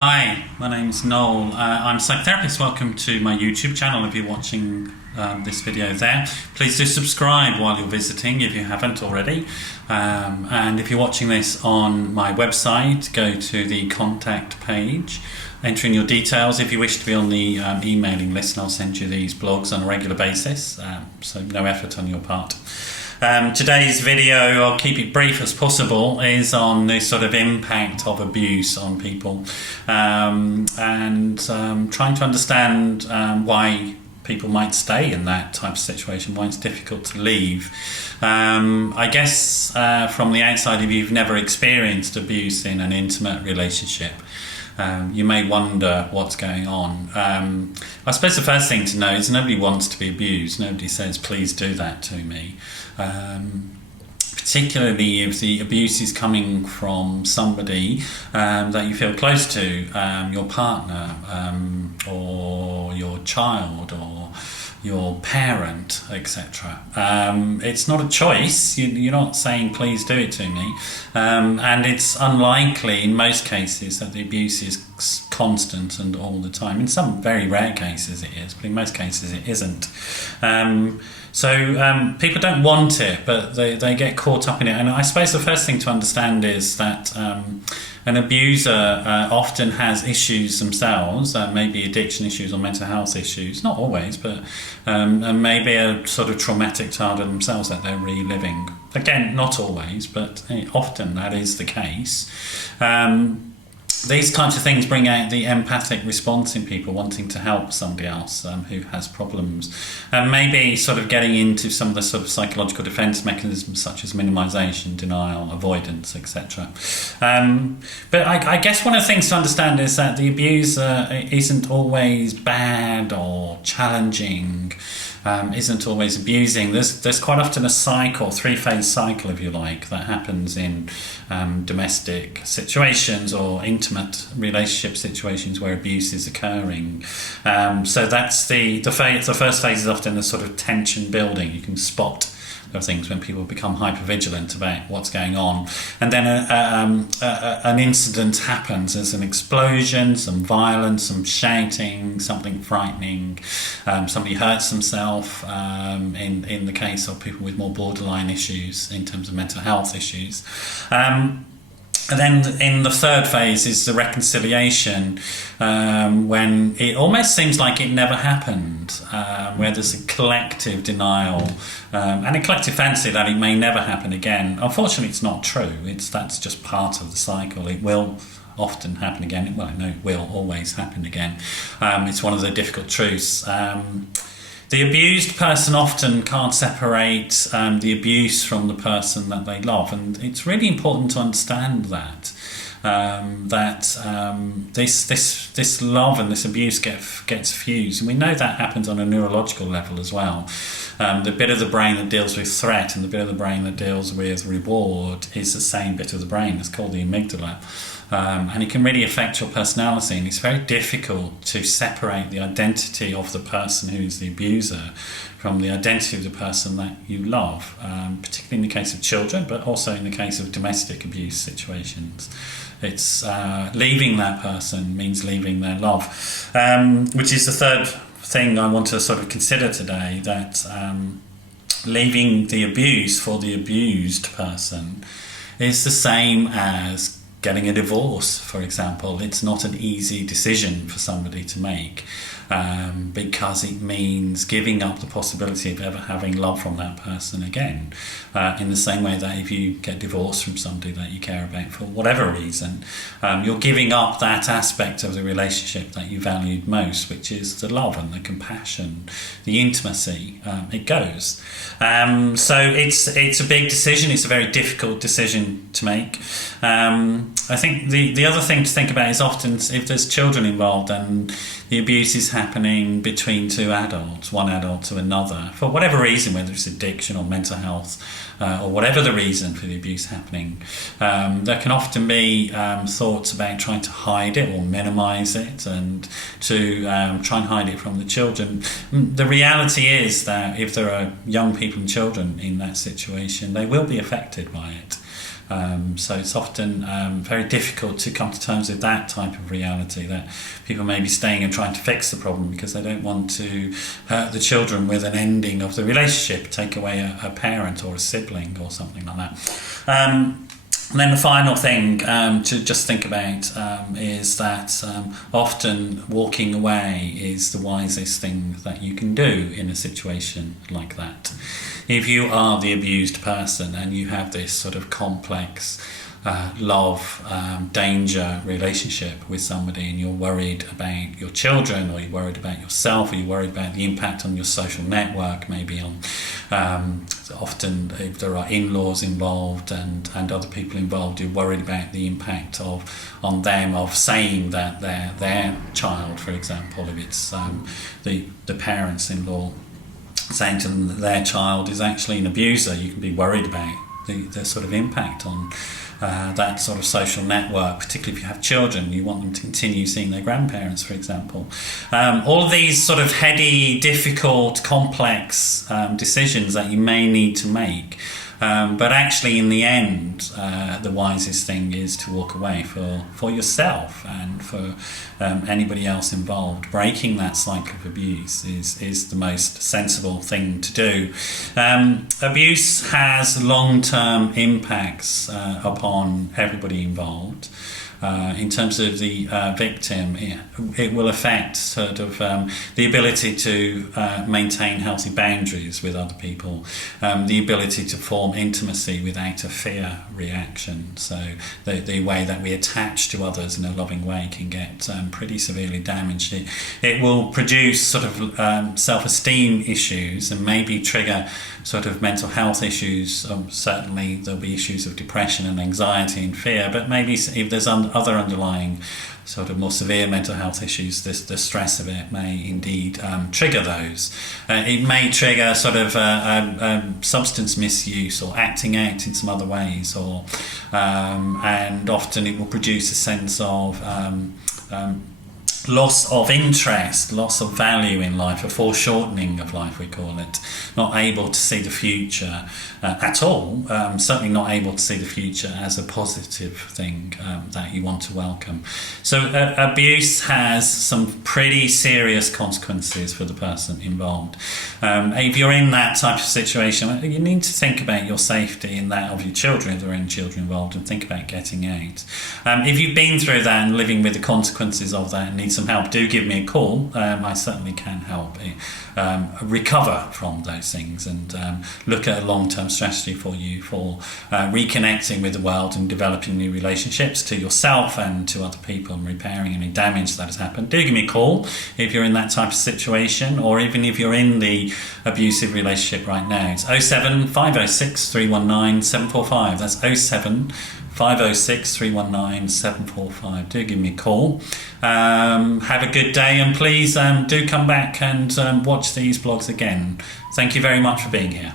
Hi, my name's Noel. I'm a psychotherapist. Welcome to my YouTube channel. If you're watching this video there, please do subscribe while you're visiting if you haven't already. And if you're watching this on my website, go to the contact page, enter in your details if you wish to be on the emailing list, and I'll send you these blogs on a regular basis, so no effort on your part. Today's video, I'll keep it brief as possible, is on the sort of impact of abuse on people, and trying to understand why people might stay in that type of situation, why it's difficult to leave. I guess from the outside, if you've never experienced abuse in an intimate relationship, you may wonder what's going on. I suppose the first thing to know is nobody wants to be abused. Nobody says, please do that to me. Particularly if the abuse is coming from somebody that you feel close to, your partner, or your child, or your parent, etc. It's not a choice. You're not saying please do it to me, and it's unlikely in most cases that the abuse is constant and all the time. In some very rare cases it is, but in most cases it isn't. So people don't want it, but they get caught up in it. And I suppose the first thing to understand is that an abuser often has issues themselves, maybe addiction issues or mental health issues, not always, but and maybe a sort of traumatic childhood themselves that they're reliving. Again, not always, but often that is the case. These types of things bring out the empathic response in people, wanting to help somebody else who has problems, and maybe sort of getting into some of the sort of psychological defense mechanisms such as minimization, denial, avoidance, etc. But I guess one of the things to understand is that the abuser isn't always bad or challenging, isn't always abusing. There's quite often a cycle, three-phase cycle if you like, that happens in domestic situations or intimate relationship situations where abuse is occurring. So that's the first phase is often the sort of tension building. You can spot of things when people become hypervigilant about what's going on, and then an incident happens. There's an explosion, some violence, some shouting, something frightening, somebody hurts themselves, in the case of people with more borderline issues in terms of mental health issues. And then in the third phase is the reconciliation, when it almost seems like it never happened, where there's a collective denial and a collective fancy that it may never happen again. Unfortunately, it's not true. That's just part of the cycle. It will often happen again. Well, no, it will always happen again. It's one of the difficult truths. The abused person often can't separate the abuse from the person that they love, and it's really important to understand that this love and this abuse gets fused, and we know that happens on a neurological level as well. The bit of the brain that deals with threat and the bit of the brain that deals with reward is the same bit of the brain. It's called the amygdala. And it can really affect your personality, and it's very difficult to separate the identity of the person who is the abuser from the identity of the person that you love, particularly in the case of children, but also in the case of domestic abuse situations. It's leaving that person means leaving their love, which is the third thing I want to sort of consider today, that leaving the abuse for the abused person is the same as getting a divorce, for example. It's not an easy decision for somebody to make, because it means giving up the possibility of ever having love from that person again, in the same way that if you get divorced from somebody that you care about for whatever reason, you're giving up that aspect of the relationship that you valued most, which is the love and the compassion, the intimacy. It goes. So it's a big decision. It's a very difficult decision to make. I think the other thing to think about is often if there's children involved and the abuse is happening between two adults, one adult to another, for whatever reason, whether it's addiction or mental health, or whatever the reason for the abuse happening, there can often be thoughts about trying to hide it or minimise it, and to try and hide it from the children. The reality is that if there are young people and children in that situation, they will be affected by it. So it's often very difficult to come to terms with that type of reality, that people may be staying and trying to fix the problem because they don't want to hurt the children with an ending of the relationship, take away a parent or a sibling or something like that. And then the final thing to just think about is that often walking away is the wisest thing that you can do in a situation like that. If you are the abused person and you have this sort of complex love, danger relationship with somebody, and you're worried about your children, or you're worried about yourself, or you're worried about the impact on your social network, maybe on often if there are in-laws involved and other people involved, you're worried about the impact on them of saying that their child, for example, if it's the parents-in-law saying to them that their child is actually an abuser, you can be worried about the sort of impact on that sort of social network, particularly if you have children. You want them to continue seeing their grandparents, for example. All of these sort of heady, difficult, complex decisions that you may need to make. But actually, in the end, the wisest thing is to walk away for yourself and for anybody else involved. Breaking that cycle of abuse is the most sensible thing to do. Abuse has long-term impacts upon everybody involved. In terms of the victim, it will affect sort of the ability to maintain healthy boundaries with other people, the ability to form intimacy without a fear reaction. So the way that we attach to others in a loving way can get pretty severely damaged. It will produce sort of self-esteem issues and maybe trigger sort of mental health issues. Certainly there'll be issues of depression and anxiety and fear, but maybe if there's other underlying sort of more severe mental health issues, the stress of it may indeed trigger those. It may trigger sort of substance misuse or acting out in some other ways, or and often it will produce a sense of loss of interest, loss of value in life, a foreshortening of life, we call it. Not able to see the future at all, certainly not able to see the future as a positive thing that you want to welcome. So abuse has some pretty serious consequences for the person involved. If you're in that type of situation, you need to think about your safety and that of your children, if there are any children involved, and think about getting out. If you've been through that and living with the consequences of that and need some help, do give me a call. I certainly can help recover from those things and look at a long-term strategy for you for reconnecting with the world and developing new relationships to yourself and to other people and repairing any damage that has happened. Do give me a call if you're in that type of situation, or even if you're in the abusive relationship right now. It's 07 506 319 745. That's 07 506 319 745. Do give me a call. Have a good day, and please do come back and watch these blogs again. Thank you very much for being here.